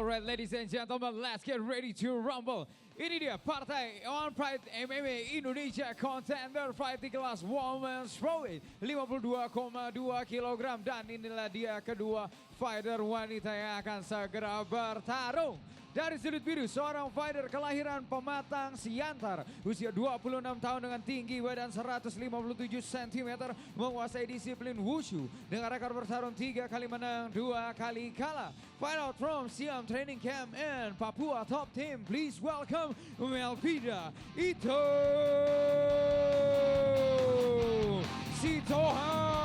Alright, ladies and gentlemen, let's get ready to rumble. Ini dia partai On Pride MMA Indonesia Contender Fight di kelas Women's Strawweight 52,2 kg. Dan inilah dia kedua fighter wanita yang akan segera bertarung. Dari sudut biru, seorang fighter kelahiran Pematang Siantar, usia 26 tahun dengan tinggi badan 157 cm, menguasai disiplin wushu dengan rekor bertarung 3 kali menang, 2 kali kalah. Fight out from Siam Training Camp and Papua Top Team. Please welcome Melvida Ito Sitohang.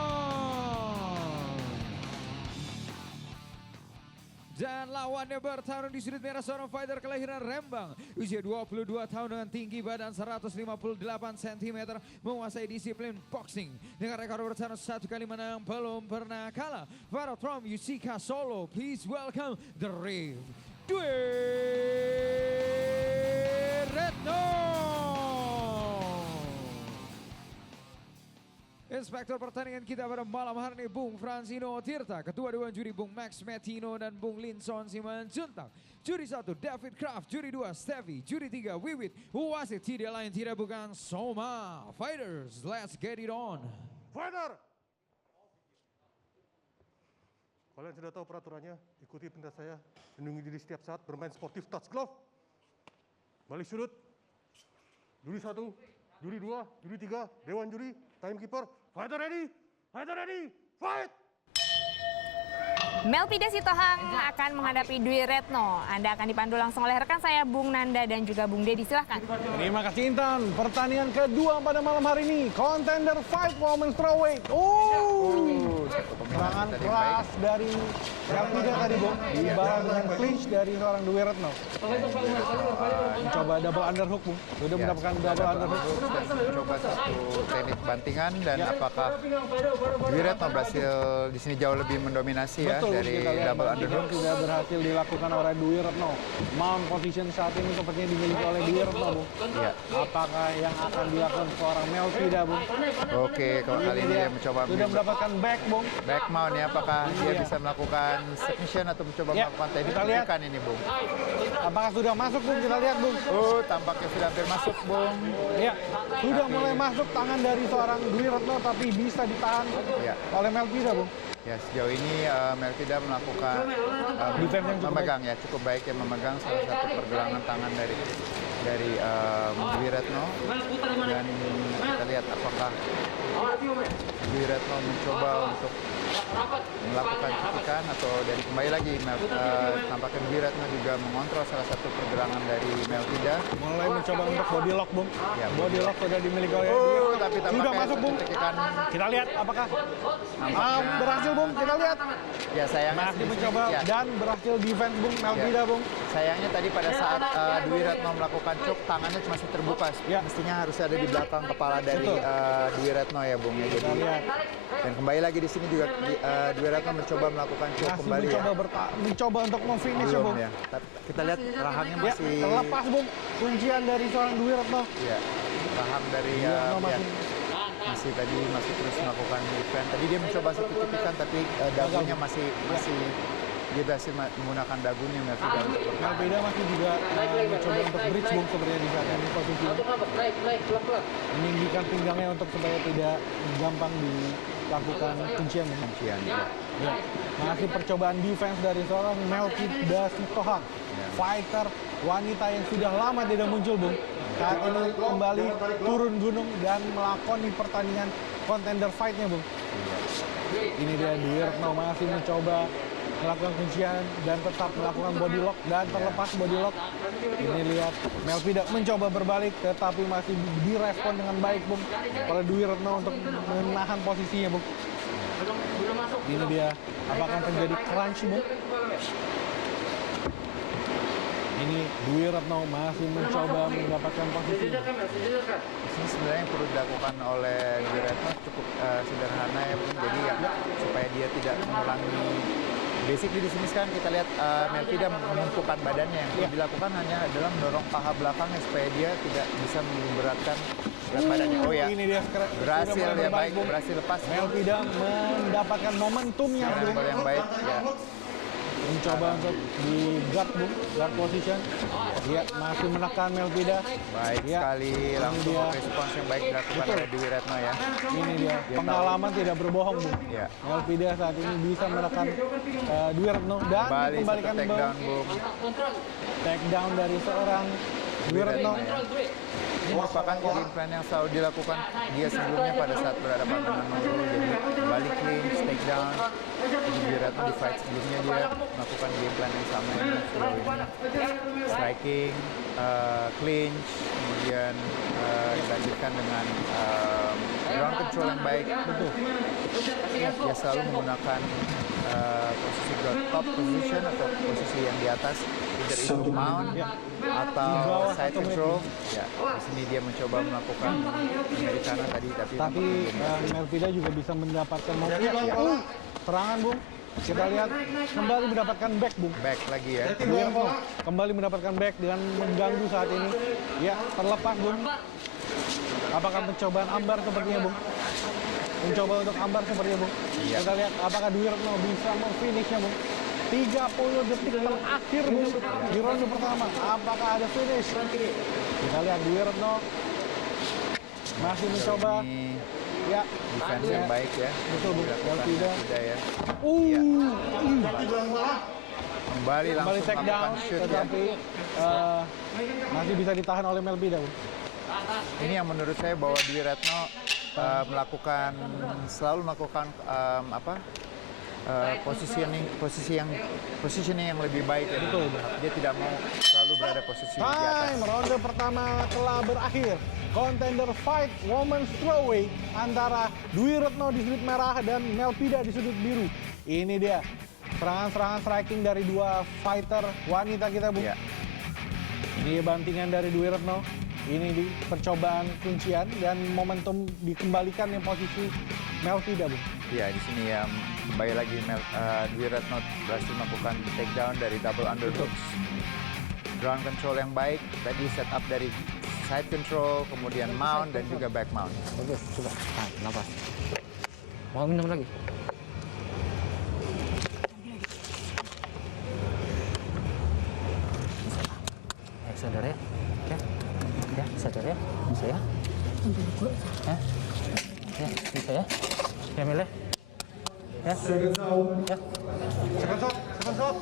Dan lawannya bertarung di sudut merah, seorang fighter kelahiran Rembang, usia 22 tahun dengan tinggi badan 158 cm, menguasai disiplin boxing dengan rekor bertarung 1 kali menang, belum pernah kalah. Fighter from Yusika Solo, please welcome the Rev Dwi Retno. Inspektor pertandingan kita pada malam hari ini Bung Fransino Tirta, ketua dewan juri Bung Max Metino dan Bung Linson Simanjuntak. Juri 1 David Kraft, juri 2 Steffi, juri 3 Wiwit. Wasit tidak lain tidak bukan Soma. Fighters, let's get it on. Fighter! Kalian sudah tahu peraturannya, ikuti perintah saya, lindungi diri setiap saat, bermain sportif, touch glove. Balik sudut, juri 1, juri 2, juri 3, dewan juri, timekeeper, fighter ready, fight! Melvida Sitohang akan menghadapi Dwi Retno. Anda akan dipandu langsung oleh rekan saya Bung Nanda dan juga Bung Dedi. Silahkan. Terima kasih Intan. Pertandingan kedua pada malam hari ini, Contender Fight Women's Strawweight. Serangan keras dari Melvida tadi, Bung. Dibalas dengan clinch dari seorang Dwi Retno. Mencoba double underhook, Bung. Sudah mendapatkan double underhook. Coba satu teknik bantingan dan apakah Dwi Retno berhasil di sini jauh lebih mendominasi ya. Betul, dari double underhook sudah berhasil dilakukan oleh Dwi Retno. Mount position saat ini sepertinya dimiliki oleh Dwi Retno, Bung. Iya. Apakah yang akan dilakukan seorang Melvida, Bung? Oke, kalau kali ini dia mencoba sudah mendapatkan back, Bung. back mount ya, apakah dia bisa melakukan submission atau mencoba melakukan teknik pendidikan ini, Bung? Apakah sudah masuk, Bung? Kita lihat, Bung. Tampaknya sudah hampir masuk, Bung. Iya, sudah mulai masuk tangan dari seorang Dwi Retno, tapi bisa ditahan oleh Melvida, Bung. Ya, sejauh ini Melvida melakukan Defense yang cukup memegang ya, cukup baik ya, memegang salah satu pergelangan tangan dari Dwi Retno. Dan kita lihat apakah Dwi Retno mencoba untuk melakukan cutikan atau dari kembali lagi tampaknya Dwi Retno juga mengontrol salah satu pergelangan dari Melvida. Mulai mencoba untuk body lock, Bung. Ya, body lock sudah dimiliki oleh tapi sudah masuk, Bung. Kita lihat apakah berhasil, Bung. Kita lihat. Ya, sayangnya masih mencoba dan berhasil defense, Bung. Melvida, Bung. Sayangnya tadi pada saat Dwi Retno melakukan choke, tangannya masih terbuka. Mestinya harus ada di belakang kepala dari Dwi Retno ya, Bung. Ya, jadi dan kembali lagi di sini juga Dwi Retno mencoba melakukan choke kembali mencoba untuk memfinish ya, Bung. Ya. Kita lihat rahangnya masih terlepas, Bung. Kuncian dari seorang Dwi Retno. Iya. Rahang dari masih terus melakukan defense. Tadi dia mencoba satu cutikan tapi dagunya masih dia berhasil menggunakan dagunya Melvida masih juga mencoba untuk bridge, Bung, sebenarnya di saat ini posisi meninggikan pinggangnya untuk supaya tidak gampang dilakukan kuncian. Ya. Masih percobaan defense dari seorang Melvida Sitohang, fighter wanita yang sudah lama tidak muncul, Bung. Saat ini kembali turun gunung dan melakoni pertandingan contender fight-nya, Bung. Ini dia Dwi Retno masih mencoba melakukan kuncian dan tetap melakukan body lock dan terlepas body lock. Ini lihat Melvida mencoba berbalik tetapi masih direspon dengan baik, Bung, oleh Dwi Retno untuk menahan posisinya, Bung. Ini dia, apakah terjadi crunch, Bung? Ini Dwi Retno masih mencoba mendapatkan posisi. Ini sebenarnya yang perlu dilakukan oleh Dwi Retno cukup sederhana ya, Bung. Jadi ya supaya dia tidak mengulangi. Basically di sini sekarang kita lihat Melvida mengumpulkan badannya. Yang perlu dilakukan hanya adalah mendorong paha belakangnya supaya dia tidak bisa memberatkan berat badannya. Oh ya, ini dia berhasil ya, baik, berhasil lepas. Melvida mendapatkan momentumnya, yang baik ya. mencoba untuk di guard Bung, guard position. Ya, masih menekan Melpida. Baik Ya, sekali, ini langsung dia. respons yang baik dilakukan oleh Dwi Retno ya. Ini dia, pengalaman tidak berbohong Bung. Ya. Melpida saat ini bisa menekan Dwi Retno dan Kembali satu dikembalikan take down, Bung. take down dari seorang Dwi Retno. Ini merupakan game plan yang selalu dilakukan dia sebelumnya pada saat berhadapan dengan Nurul. Jadi kembali clinch, take down. Jadi Dwi Retno di fight sebelumnya dia melakukan game plan yang sama ini. Sejauh ini striking, clinch, kemudian dilanjutkan dengan ground control yang baik. Betul. Dia selalu menggunakan posisi top position atau posisi yang di atas, either itu mount atau side control. Ya, di sini dia mencoba melakukan Americana tadi, tapi Melpida juga bisa mendapatkan momen. Serangan Bung. Kita lihat kembali mendapatkan back Bung. back lagi ya. Dwi Retno kembali mendapatkan back dengan mengganggu saat ini. Ya, terlepas Bung. Apakah pencobaan ambar sepertinya Bung? Mencoba untuk ambar sepertinya Bung. Iya. Kita lihat apakah Dwi Retno bisa memfinishnya Bung. 30 detik terakhir Bung di ronde pertama. Apakah ada finish? Kita lihat Dwi Retno masih mencoba. Ini Ya, defense yang baik ya. betul Bung. Dilakukan Melpida. Melpida ya. Iya. Kembali Kembali langsung take down, melakukan shoot ya. tetapi masih bisa ditahan oleh Melpida Bung. Ini yang menurut saya bahwa Dwi Retno selalu melakukan positioning yang lebih baik ya. Betul. Dia tidak mau selalu berada posisi di atas. Time ronde pertama telah berakhir. Contender fight women's throwaway antara Dwi Retno di sudut merah dan Melpida di sudut biru. Ini dia serangan-serangan striking dari dua fighter wanita kita Bung. Ya. Ini bantingan dari Dwi Retno. Ini di percobaan kuncian dan momentum dikembalikan yang posisi Melpida Bung. Ya, di sini ya kembali lagi Dwi Retno berhasil melakukan takedown dari double underhooks. Ground control yang baik, tadi setup dari side control, kemudian mount dan juga back mount. Bagus, coba. Tahan, nafas. Mau minum lagi? Sadar ya? Ya, sadar ya? Bisa ya? Ya, bisa ya? Ya, Mel ya? Ya? Second out. Ya? Second shot. Second shot.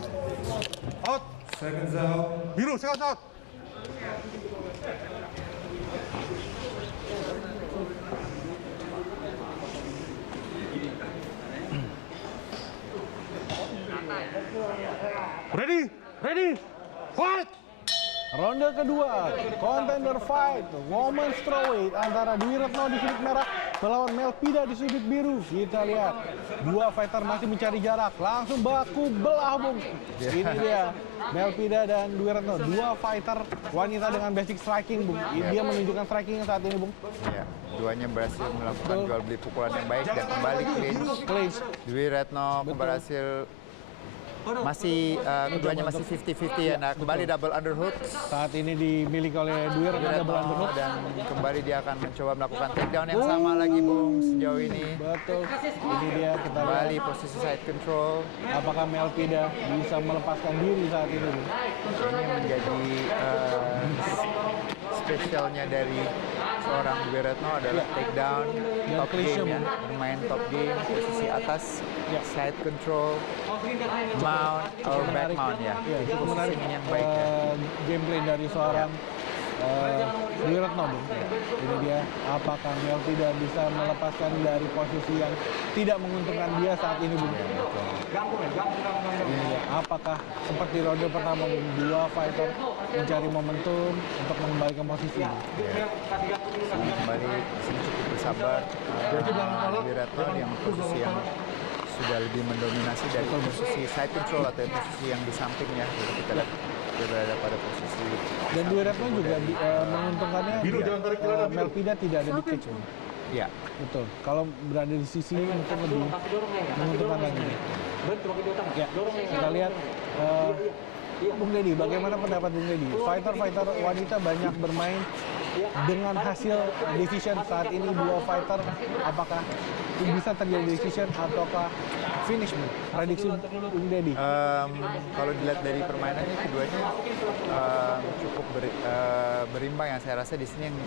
Out. Second out. Biru, second shot. Ready? Ready? Fight! Ronde kedua, contender fight, women's strawweight antara Dwi Retno di sudut merah melawan Melpida di sudut biru. Kita lihat, dua fighter masih mencari jarak, langsung baku belah Bung. Ini dia, Melpida dan Dwi Retno, dua fighter wanita dengan basic striking Bung. Dia menunjukkan striking saat ini Bung. Ya, duanya berhasil melakukan jual beli pukulan yang baik dan kembali Clinch. Dwi Retno berhasil keduanya masih 50-50 ya. Nah, kembali double underhook. Saat ini dimiliki oleh Dwi Retno double underhook. Dan kembali dia akan mencoba melakukan takedown yang sama lagi Bung sejauh ini. Betul. Ini dia kita Kembali lihat. posisi side control. Apakah Melpida bisa melepaskan diri saat ini Bung? Ini menjadi spesialnya dari seorang Dwi Retno adalah takedown, Dan top clinch-nya, game ya, Bung. bermain top game, posisi atas, Ya. side control, mount, or back mount ya. Ya, Jadi cukup menarik posisinya yang baik ya. gameplay dari seorang Dwi Retno Bung. Ini dia, apakah Melpida bisa melepaskan dari posisi yang tidak menguntungkan dia saat ini Bung? Ini dia, apakah seperti ronde pertama Bung, dua fighter mencari momentum untuk mengembalikan posisi? Sini kembali sini cukup bersabar. Dwi Retno yang posisi yang sudah lebih mendominasi dari posisi side control atau posisi yang di sampingnya. Jadi kita lihat dia berada pada posisi. Dan Dwi Retno juga menguntungkannya Melpida tidak ada di cage Bung. Ya, Betul. Kalau berada di sisi mungkin lebih menguntungkan lagi. Ya, kita lihat Bung Deddy, bagaimana pendapat Bung Deddy? Fighter-fighter wanita banyak bermain dengan hasil decision saat ini dua fighter, apakah bisa terjadi decision ataukah finish, Bung? Prediksi Bung Deddy. Kalau dilihat dari permainannya keduanya cukup berimbang ya. Saya rasa di sini yang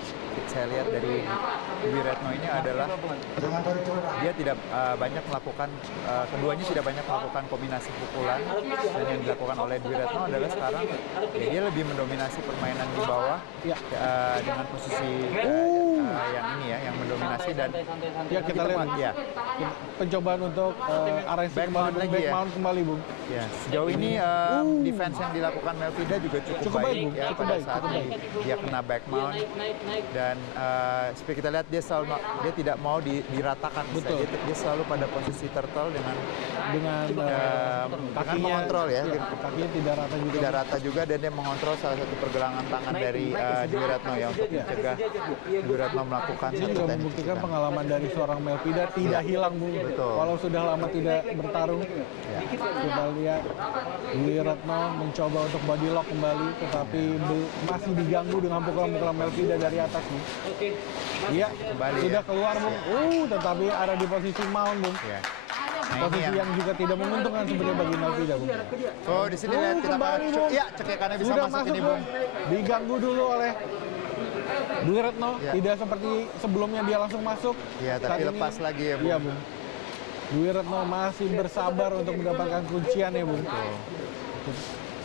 saya lihat dari Dwi Retno ini adalah dia tidak banyak melakukan, keduanya tidak banyak melakukan kombinasi pukulan, dan yang dilakukan oleh Dwi Retno adalah sekarang ya, dia lebih mendominasi permainan di bawah dengan posisi yang ini ya, yang mendominasi, dan Ya kita lihat ya pencobaan untuk arrange Back kembali, mount lagi back ya. mount kembali, Bung. ya sejauh ini defense yang dilakukan Melvida juga cukup Cukup baik, Bung. ya, Cukup pada baik, saat cukup baik. dia kena back mount, dan seperti kita lihat dia tidak mau diratakan. Betul. Dia selalu pada posisi turtle dengan Kakinya mengontrol ya. Kakinya tidak rata juga. Tidak rata juga, dan dia mengontrol salah satu pergelangan tangan dari Dwi Retno ya, untuk mencegah Dwi Retno melakukan Ini satu juga teknik membuktikan cegah. pengalaman dari seorang Melvida tidak hilang, Bung. Betul. Walau sudah lama tidak bertarung. Ya. Kita lihat Dwi Retno mencoba untuk body lock kembali, tetapi masih diganggu dengan pukulan-pukulan Melvida dari atas, Bung. Iya, Kembali sudah ya. keluar, Bung. Tetapi ada di posisi mount, Bung. Ya. Nah, ini Posisi yang juga tidak menguntungkan sebenarnya bagi Melvida, Bung. Oh, di sini lihat kita kembali, Bung. ya, cekekannya bisa Sudah masuk masuk, ini, Bung. Bung. Diganggu dulu oleh Dwi Retno, Ya. tidak seperti sebelumnya dia langsung masuk. Ya, tapi Saat ini- lepas lagi ya, Bung. Iya, Bung. Dwi Retno masih bersabar untuk mendapatkan kuncian ya, Bung.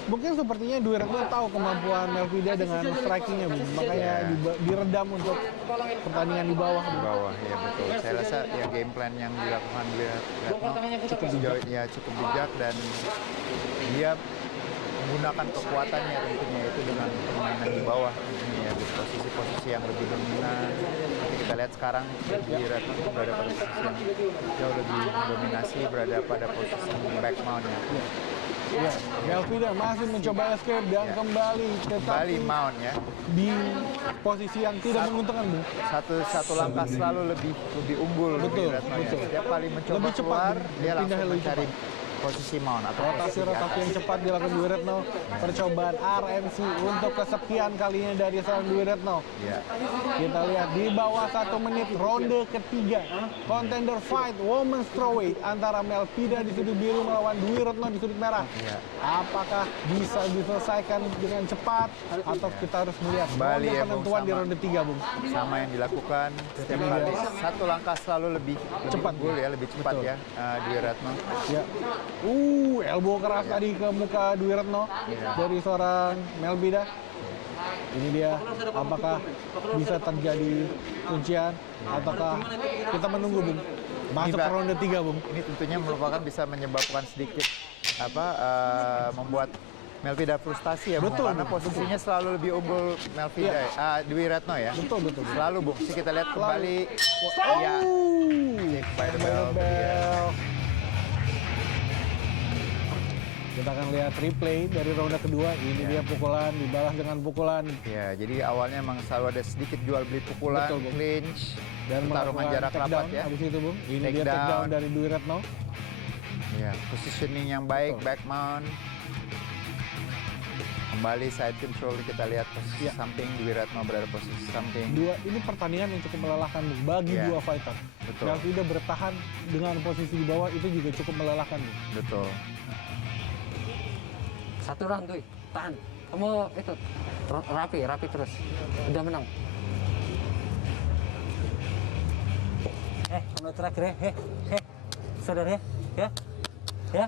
Mungkin sepertinya Dwi Retno tahu kemampuan Melvida dengan strikingnya, Bung. Makanya diredam untuk pertandingan di bawah, Di Bung. bawah, ya betul. Saya rasa ya game plan yang dilakukan Dwi Retno cukup bijak, dan dia menggunakan kekuatannya tentunya itu dengan permainan di bawah ini ya, di posisi-posisi yang lebih dominan. Nanti kita lihat sekarang Dwi Retno itu berada pada posisi yang jauh lebih mendominasi, berada pada posisi back mount ya. Ya, Melvida masih mencoba escape dan Ya. kembali, tetapi Kembali mount ya. di posisi yang tidak menguntungkan, Bung. Satu langkah selalu lebih unggul Betul, Dwi Retno ya. betul. Setiap kali mencoba Lebih cepat, keluar, Bung. dia langsung Pindah lebih mencari posisi mount atau posisi di Rotasi atas. yang cepat dilakukan Dwi Retno. Percobaan RMC untuk kesekian kalinya dari seorang Dwi Retno. Ya. Kita lihat di bawah 1 menit ronde ketiga. Contender fight women's strawweight antara Melvida di sudut biru melawan Dwi Retno di sudut merah. Ya. Apakah bisa diselesaikan dengan cepat atau kita harus melihat Kembali ronde ya, Bung, penentuan di sama. ronde 3, Bung? Sama yang dilakukan setiap kali, satu langkah selalu lebih Cepat. unggul ya, lebih cepat Betul. ya Dwi Retno. Ya. Elbow keras tadi ke muka Dwi Retno dari seorang Melvida. Ini dia, apakah bisa terjadi kuncian ataukah kita menunggu, Bung? Masuk Ini, ke ronde 3, Bung. Ini tentunya merupakan bisa menyebabkan sedikit membuat Melvida frustasi ya, Bung, Betul, karena Bung. posisinya selalu lebih unggul Melvida, Dwi Retno ya. Betul, betul. Selalu, Bung. Sih kita lihat kembali. Ya, Oh! by the bell. Bell. Kita akan lihat replay dari ronde kedua. Ini dia pukulan, dibalas dengan pukulan. Ya, jadi awalnya memang selalu ada sedikit jual beli pukulan, Betul, Bung. clinch, Dan pertarungan melakukan jarak rapat takedown ya. habis itu, Bung. Ini Take dia down. takedown dari Dwi Retno. Ya, positioning yang baik, Betul. back mount. Kembali side control, kita lihat posisi Ya. samping, Dwi Retno berada posisi samping. Ini pertandingan yang cukup melelahkan, Bung, bagi Ya. dua fighter. Betul. Melvida bertahan dengan posisi di bawah itu juga cukup melelahkan, Bung. Betul. Satu round, Dwi. Tahan. Kamu itu rapi terus. Udah menang. Kamu terakhir ya. Sadar ya. Ya.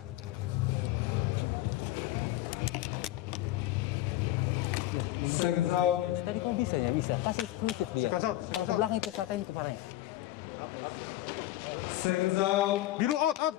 Tadi kok bisa ya? Bisa. Kasih sedikit dia. Sekasau, Kalau ke belakang itu satain kepalanya. Biru out, out.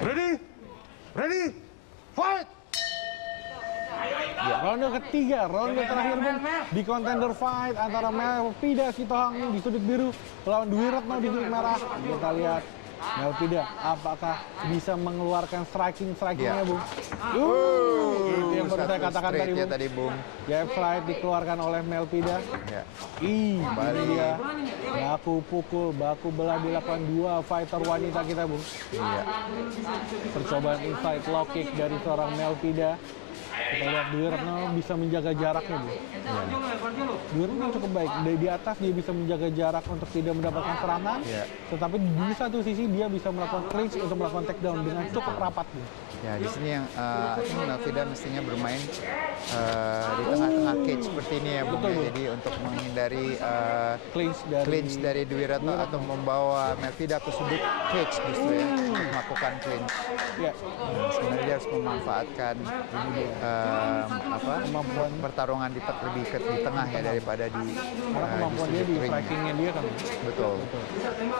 Ready, fight! Ronde ketiga, ronde terakhir, Bung, di contender fight antara Melvida Sitohang di sudut biru melawan Dwi Retno di sudut merah. Kita lihat Melpida, apakah bisa mengeluarkan striking-strikingnya, Iya. Bung? Itu yang baru saya katakan tadi, ya Bung. tadi, Bung. Jab strike dikeluarkan oleh Melpida. Ya. Ini Kembali. dia. Baku pukul, baku belah dilakukan dua fighter wanita kita, Bung. Iya. Percobaan inside low kick dari seorang Melpida. Kita lihat Dwi Retno bisa menjaga jaraknya, Bu. Dwi Retno cukup baik. Di atas dia bisa menjaga jarak untuk tidak mendapatkan serangan. Iya. Tetapi di satu sisi dia bisa melakukan clinch untuk melakukan takedown dengan cukup rapat, Bu. Ya, di sini yang Melpida mestinya bermain di tengah-tengah cage seperti ini ya, Bung. Betul, Bu. Jadi untuk menghindari Clinch dari Dwi Retno atau membawa Melpida ke sudut cage justru ya, untuk melakukan clinch. Ya, Nah, sebenarnya dia harus memanfaatkan kemampuan pertarungan lebih di tengah ya daripada di karena kemampuan dia di sudut ring. strikingnya dia kan. Betul.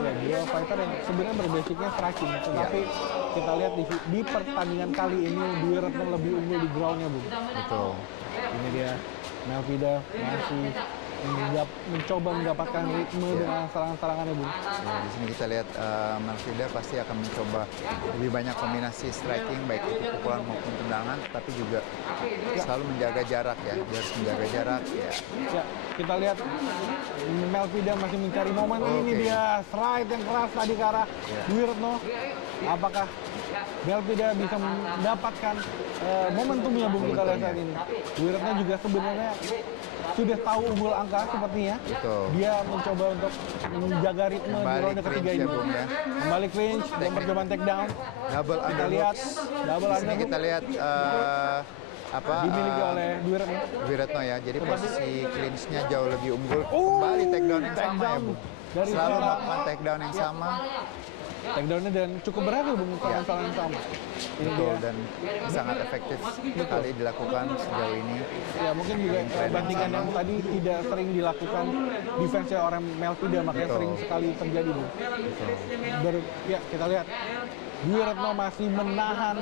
Ya, dia fighter yang sebenarnya berbasicnya striking, tetapi kita lihat di pertandingan kali ini Dwi Retno lebih unggul di groundnya, Bung. Betul. Ini dia Melpida masih mencoba mendapatkan ritme dengan serangan-serangannya, Bung. Ya, di sini kita lihat Melpida pasti akan mencoba lebih banyak kombinasi striking baik itu pukulan maupun tendangan, tapi juga selalu menjaga jarak ya. Dia harus menjaga jarak ya. Ya, kita lihat Melpida masih mencari momen. Ini Oke. dia strike yang keras tadi ke arah Dwi Retno. Apakah Melpida bisa mendapatkan momentumnya, Bung, kita lihat saat ini. Dwi Retno juga sebenarnya sudah tahu unggul angka sepertinya. Betul. Dia mencoba untuk menjaga ritme di Kembali ronde ketiga clinch ini. ya, Bung, ya. Kembali clinch dan percobaan takedown. Double Kita lihat underhooks. double Di sini underhook kita lihat dimiliki oleh Dwi Retno. Dwi Retno ya. Jadi posisi clinch-nya jauh lebih unggul. Kembali takedown yang sama ya, Takedown Bung. dari Selalu seorang- melakukan takedown yang sama. Takedownnya dan cukup berhasil, Bung, salah yang sama. Ini Betul, dia. dan sangat efektif sekali dilakukan sejauh ini. Ya, mungkin juga Training bandingan sama. yang tadi tidak sering dilakukan defense orang Melpida, makanya Betul. sering sekali terjadi, Bung. Ya, kita lihat Dwi Retno masih menahan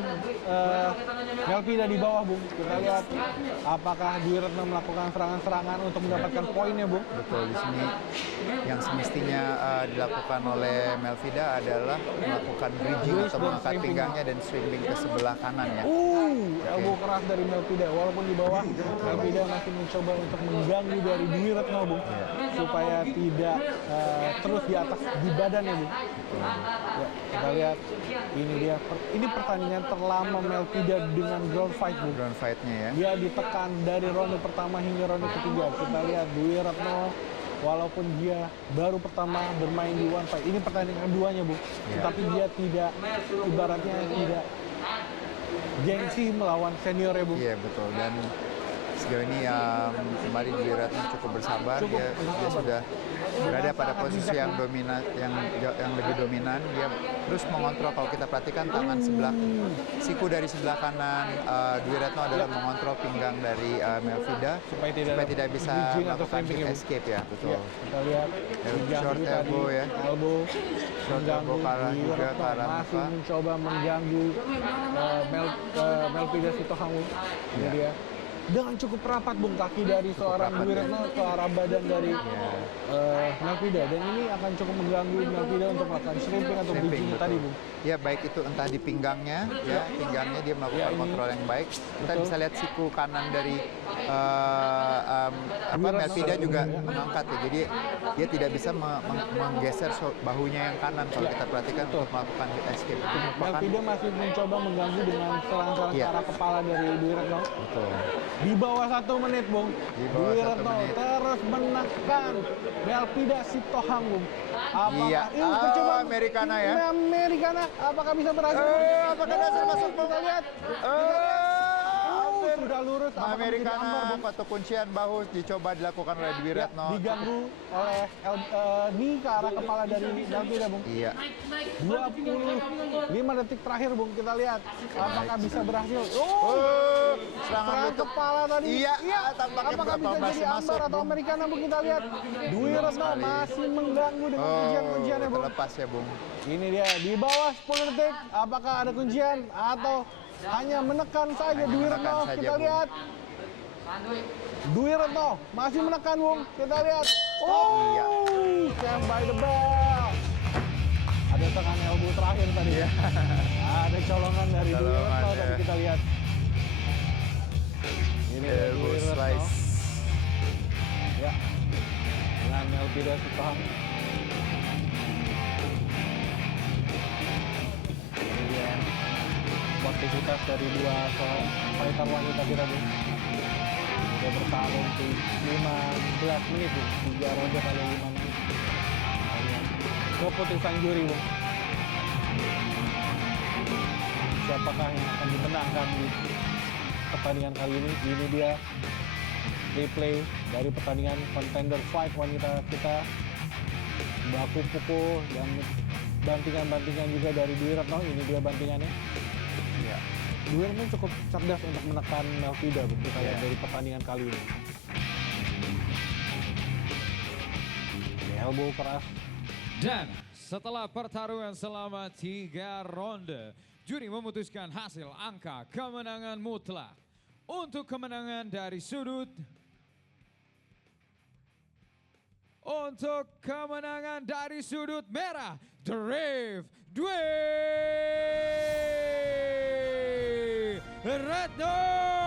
Melpida di bawah, Bung. Kita lihat apakah Dwi Retno melakukan serangan-serangan untuk mendapatkan poinnya, Bung. Betul, di sini yang semestinya dilakukan oleh Melpida adalah melakukan bridging Bridge atau dan mengangkat sweeping. pinggangnya dan sweeping ke sebelah kanan ya. Elbow keras dari Melpida. Walaupun di bawah, Melpida masih mencoba untuk mengganggu dari Dwi Retno, Bung, supaya tidak terus di atas di badannya, Bung. Ya, kita lihat ini dia. Ini pertandingan terlama Melpida dengan ground fight, Bung. Ground fight-nya ya. Dia ditekan dari ronde pertama hingga ronde ketiga. Kita lihat Dwi Retno, walaupun dia baru pertama bermain di one fight, ini pertandingan keduanya, Bu. Tetapi dia tidak, ibaratnya tidak gengsi melawan senior ya, Bu. Iya betul, dan sejauh ini kembali Dwi Retno cukup bersabar. Cukup Dia bersabar. sudah berada pada posisi yang dominan, yang lebih dominan. Dia terus mengontrol. Kalau kita perhatikan tangan sebelah siku dari sebelah kanan Dwi Retno adalah mengontrol pinggang dari Melpida Supaya tidak bisa bridging atau melakukan flipping ya, Bu. escape ya. Betul. Ya, kita lihat mengganggu Short tadi, elbow ya. elbow Short elbow ke arah Dwi juga, Retno ke arah masih muka. mencoba mengganggu Melpida Sitohang. Ini dia. Dengan cukup rapat, Bung, kaki dari seorang rapat, Dwi ya. Retno ke arah badan dari Melpida, dan ini akan cukup mengganggu Melpida untuk melakukan shrimping atau Shrimping, bridging betul. tadi, Bung. Ya, baik itu entah di pinggangnya, ya pinggangnya dia melakukan Ya, ini. kontrol yang baik. Kita Betul. bisa lihat siku kanan dari Melpida juga mengangkat ya. Jadi dia tidak bisa menggeser bahunya yang kanan kalau kita perhatikan untuk melakukan escape. Itu merupakan Melpida masih mencoba mengganggu dengan serangan-serangan ke Iya. arah kepala dari Dwi Retno. betul. Di bawah 1 menit, Bung. Di bawah Dwi 1 Retno menit. terus menekan Melpida Sitohang, Bung. Apakah Iya. ini percobaan Americana ya. Americana, apakah bisa berhasil? Apakah berhasil masuk, Bung? Kita lihat. Sudah lurus. apakah menjadi ambar, Americana Bung? atau kuncian bahu dicoba dilakukan oleh Dwi Ya, Retno. diganggu oleh knee ke arah kepala dari Melpida, Bung. Iya. 25 detik terakhir, Bung, kita lihat apakah bisa berhasil. Serangan Serangan lutut. kepala tadi. Iya, tampaknya Apakah bisa masih jadi masuk, ambar atau Bung. Americana, Bung? Kita lihat. Dwi Belum Retno sekali. masih mengganggu dengan kuncian-kunciannya, Bung. terlepas ya, Bung. Ini dia di bawah 10 detik. Apakah ada kuncian atau hanya menekan saja Hanya Dwi menekan Retno? saja, Kita Bung. lihat. Dwi Retno masih menekan, Bung. Kita lihat. Iya. Stand by the bell. Ada serangan elbow terakhir tadi. Iya. Ada colongan dari Dwi Colongan, Retno ya. tadi kita lihat. Ini dari Elbow Dwi Retno. slice. Ya. Dengan Melkiades Sitohang. Ini dia sportivitas dari dua fighter wanita kita, Bung. Sudah bertarung di 15 menit, Bung. 3 ronde kali 5 menit. Keputusan juri, Bung. Siapakah yang akan dimenangkan di pertandingan kali ini? Ini dia replay dari pertandingan contender fight wanita kita. Baku pukul dan bantingan-bantingan juga dari Dwi Retno. Ini dia bantingannya. Iya. Dwi Retno cukup cerdas untuk menekan Melkida, Bung, kita lihat dari pertandingan kali ini. Ini elbow keras. Dan setelah pertarungan selama 3 ronde, juri memutuskan hasil angka kemenangan mutlak. Untuk kemenangan dari sudut merah, The Rave Dwi Retno.